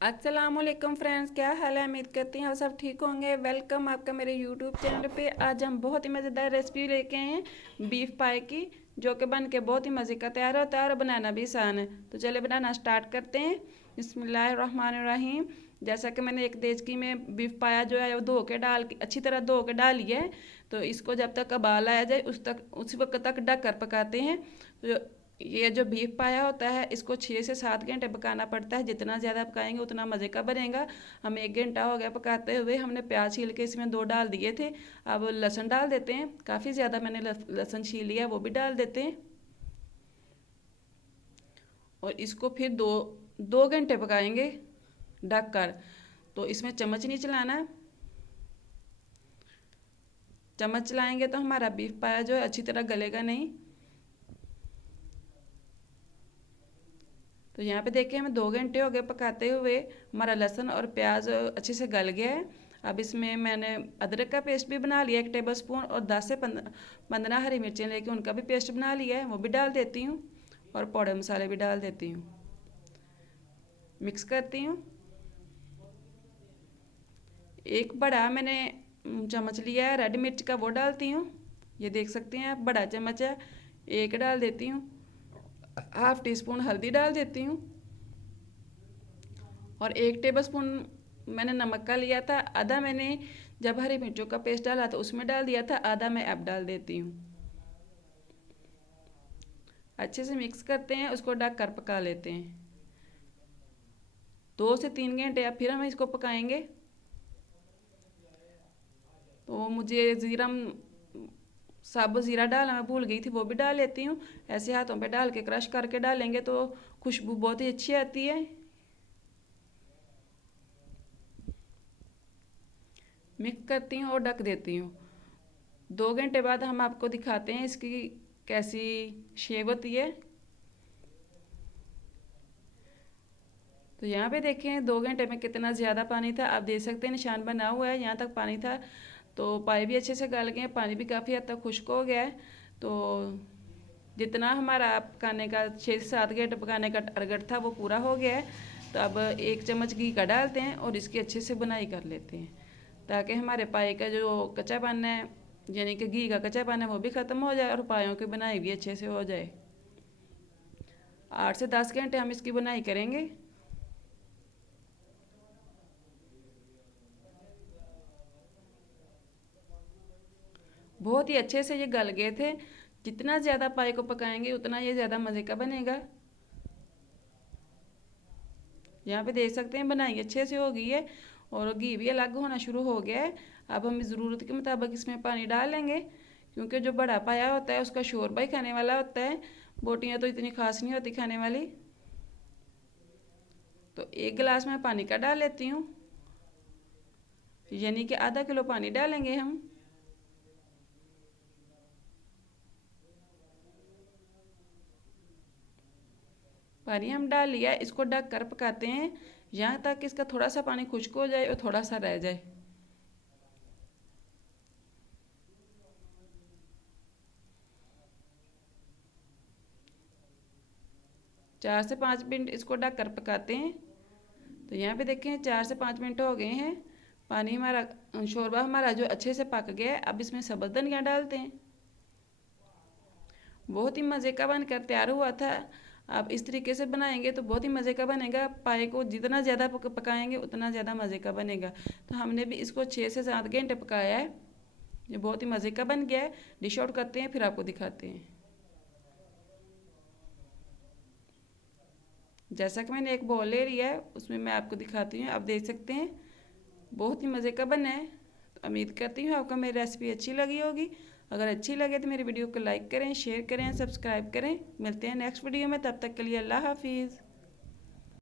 अस्सलामुअलैकुम फ्रेंड्स, क्या हाल है। उम्मीद करती हैं आप सब ठीक होंगे। वेलकम आपका मेरे यूट्यूब चैनल पे। आज हम बहुत ही मज़ेदार रेसिपी लेके आए हैं बीफ पाए की, जो कि बन के बहुत ही मज़े का तैयार होता है और बनाना भी आसान है। तो चले बनाना स्टार्ट करते हैं। बिस्मिल्लाहिर्रहमानिर्रहीम। जैसा कि मैंने एक देचकी में बीफ पाया जो है वो धो के डाल के अच्छी तरह धो के डाल लिया है। तो इसको जब तक उबाल आया जाए उसी वक्त तक ढक कर पकाते हैं। तो ये जो बीफ पाया होता है इसको 6 से 7 घंटे पकाना पड़ता है। जितना ज़्यादा पकाएंगे उतना मज़े का बनेगा। हम 1 घंटा हो गया पकाते हुए। हमने प्याज छील के इसमें 2 डाल दिए थे। अब लहसुन डाल देते हैं। काफ़ी ज़्यादा मैंने लहसुन छील लिया, वो भी डाल देते हैं। और इसको फिर 2 घंटे पकाएंगे ढक कर। तो इसमें चम्मच नहीं चलाना। चम्मच चलाएंगे तो हमारा बीफ पाया जो है अच्छी तरह गलेगा नहीं। तो यहाँ पे देखिए हमें 2 घंटे हो गए पकाते हुए। हमारा लहसुन और प्याज अच्छे से गल गया है। अब इसमें मैंने अदरक का पेस्ट भी बना लिया 1 टेबल स्पून, और 10 से 15 हरी मिर्चें लेके उनका भी पेस्ट बना लिया है, वो भी डाल देती हूँ। और पाउडर मसाले भी डाल देती हूँ। मिक्स करती हूँ। एक बड़ा मैंने चम्मच लिया है रेड मिर्च का, वो डालती हूँ। ये देख सकते हैं आप, बड़ा चम्मच है, एक डाल देती हूँ। हाफ टी स्पून हल्दी डाल देती हूँ। और 1 टेबल स्पून मैंने नमक का लिया था। आधा मैंने जब हरी मिर्चों का पेस्ट डाला तो उसमें डाल दिया था, आधा मैं अब डाल देती हूँ। अच्छे से मिक्स करते हैं, उसको ढक कर पका लेते हैं 2 से 3 घंटे। अब फिर हम इसको पकाएंगे। तो मुझे साबुत ज़ीरा डालना मैं भूल गई थी, वो भी डाल लेती हूँ। ऐसे हाथों पे डाल के क्रश करके डालेंगे तो खुशबू बहुत ही अच्छी आती है। मिक्स करती हूँ और ढक देती हूँ। 2 घंटे बाद हम आपको दिखाते हैं इसकी कैसी शेप होती है। तो यहाँ पे देखें 2 घंटे में कितना ज़्यादा पानी था। आप देख सकते हैं निशान बना हुआ है, यहाँ तक पानी था। तो पाए भी अच्छे से गल गए, पानी भी काफ़ी हद तक खुश्क हो गया है। तो जितना हमारा पकाने का 6 से 7 घंटे पकाने का टारगेट था वो पूरा हो गया है। तो अब 1 चम्मच घी का डालते हैं और इसकी अच्छे से बुनाई कर लेते हैं, ताकि हमारे पाए का जो कच्चापन है, यानी कि घी का कच्चापन है, वो भी ख़त्म हो जाए और पायों की बुनाई भी अच्छे से हो जाए। 8 से 10 घंटे हम इसकी बुनाई करेंगे। बहुत ही अच्छे से ये गल गए थे। जितना ज़्यादा पाए को पकाएंगे उतना ये ज़्यादा मज़े का बनेगा। यहाँ पे देख सकते हैं बनाई अच्छे से हो गई है और घी भी अलग होना शुरू हो गया है। अब हम ज़रूरत के मुताबिक इसमें पानी डाल लेंगे, क्योंकि जो बड़ा पाया होता है उसका शोरबा ही खाने वाला होता है। बोटियाँ तो इतनी खास नहीं होती खाने वाली। तो 1 गिलास में पानी का डाल लेती हूँ, यानी कि आधा किलो पानी डालेंगे हम। पानी हम डाल लिया, इसको ढक कर पकाते हैं यहाँ तक इसका थोड़ा सा पानी खुश्क हो जाए और थोड़ा सा रह जाए। 4 से 5 मिनट इसको ढक कर पकाते हैं। तो यहाँ पे देखें 4 से 5 मिनट हो गए हैं। पानी हमारा, शोरबा हमारा जो अच्छे से पक गया है। अब इसमें सब्ज़ धनिया डालते हैं। बहुत ही मज़े का बनकर तैयार हुआ था। आप इस तरीके से बनाएंगे तो बहुत ही मज़े का बनेगा। पाए को जितना ज़्यादा पकाएंगे उतना ज़्यादा मज़े का बनेगा। तो हमने भी इसको 6 से 7 घंटे पकाया है। ये बहुत ही मज़े का बन गया है। डिश आउट करते हैं फिर आपको दिखाते हैं। जैसा कि मैंने एक बॉल ले लिया है उसमें मैं आपको दिखाती हूँ। आप देख सकते हैं बहुत ही मज़े का बना है। तो उम्मीद करती हूँ आपको मेरी रेसिपी अच्छी लगी होगी। अगर अच्छी लगे तो मेरी वीडियो को लाइक करें, शेयर करें, सब्सक्राइब करें। मिलते हैं नेक्स्ट वीडियो में, तब तक के लिए अल्लाह हाफिज़।